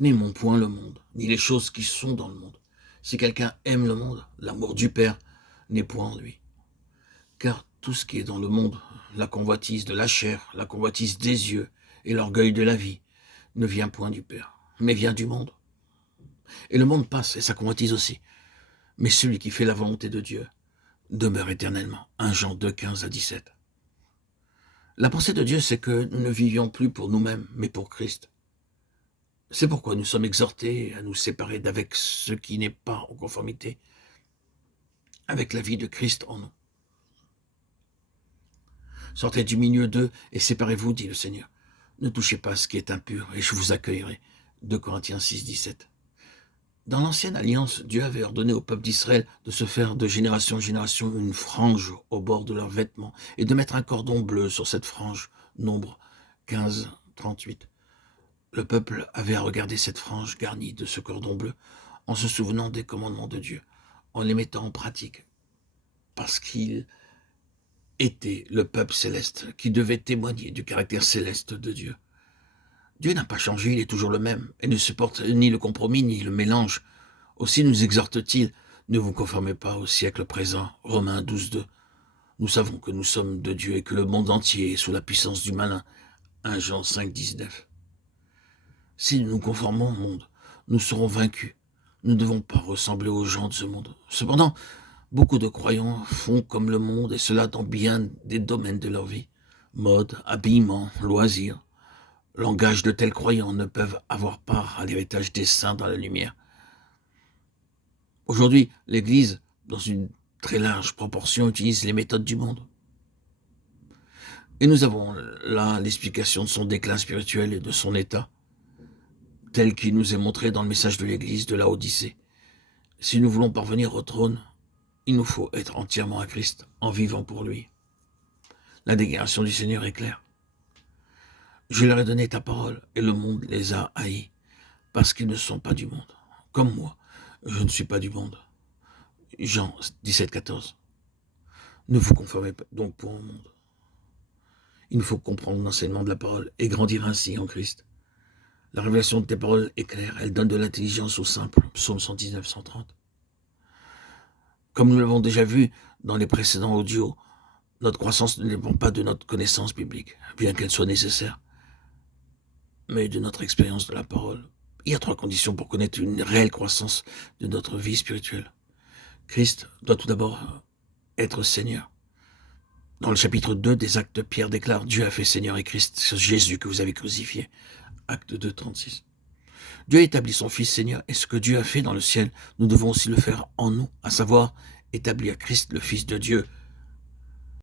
N'aimons point le monde, ni les choses qui sont dans le monde. Si quelqu'un aime le monde, l'amour du Père n'est point en lui. Car tout ce qui est dans le monde, la convoitise de la chair, la convoitise des yeux et l'orgueil de la vie, ne vient point du Père, mais vient du monde. Et le monde passe, et sa convoitise aussi. Mais celui qui fait la volonté de Dieu demeure éternellement. 1 Jean 2, 15 à 17. La pensée de Dieu, c'est que nous ne vivions plus pour nous-mêmes, mais pour Christ. C'est pourquoi nous sommes exhortés à nous séparer d'avec ce qui n'est pas en conformité avec la vie de Christ en nous. Sortez du milieu d'eux et séparez-vous, dit le Seigneur. Ne touchez pas ce qui est impur et je vous accueillerai. 2 Corinthiens 6, 17. Dans l'ancienne alliance, Dieu avait ordonné au peuple d'Israël de se faire de génération en génération une frange au bord de leurs vêtements et de mettre un cordon bleu sur cette frange. Nombre 15, 38. Le peuple avait à regarder cette frange garnie de ce cordon bleu en se souvenant des commandements de Dieu, en les mettant en pratique, parce qu'il était le peuple céleste qui devait témoigner du caractère céleste de Dieu. Dieu n'a pas changé, il est toujours le même, et ne supporte ni le compromis ni le mélange. Aussi nous exhorte-t-il, ne vous conformez pas au siècle présent, Romains 12, 2. Nous savons que nous sommes de Dieu et que le monde entier est sous la puissance du malin, 1 Jean 5, 19. Si nous nous conformons au monde, nous serons vaincus. Nous ne devons pas ressembler aux gens de ce monde. Cependant, beaucoup de croyants font comme le monde, et cela dans bien des domaines de leur vie. Mode, habillement, loisirs. Langage de tels croyants ne peuvent avoir part à l'héritage des saints dans la lumière. Aujourd'hui, l'Église, dans une très large proportion, utilise les méthodes du monde. Et nous avons là l'explication de son déclin spirituel et de son état, tel qu'il nous est montré dans le message de l'Église de la Odyssée. Si nous voulons parvenir au trône, il nous faut être entièrement à Christ, en vivant pour lui. La déclaration du Seigneur est claire. Je leur ai donné ta parole, et le monde les a haïs, parce qu'ils ne sont pas du monde. Comme moi, je ne suis pas du monde. Jean 17, 14. Ne vous conformez pas donc pour un monde. Il nous faut comprendre l'enseignement de la parole et grandir ainsi en Christ. La révélation de tes paroles est claire, elle donne de l'intelligence aux simples. Psaume 119, 130. Comme nous l'avons déjà vu dans les précédents audios, notre croissance ne dépend pas de notre connaissance biblique, bien qu'elle soit nécessaire, mais de notre expérience de la parole. Il y a 3 conditions pour connaître une réelle croissance de notre vie spirituelle. Christ doit tout d'abord être Seigneur. Dans le chapitre 2 des Actes, Pierre déclare « Dieu a fait Seigneur et Christ, c'est Jésus que vous avez crucifié ». Acte 2, 36. Dieu a établi son Fils Seigneur, et ce que Dieu a fait dans le ciel, nous devons aussi le faire en nous, à savoir établir Christ, le Fils de Dieu,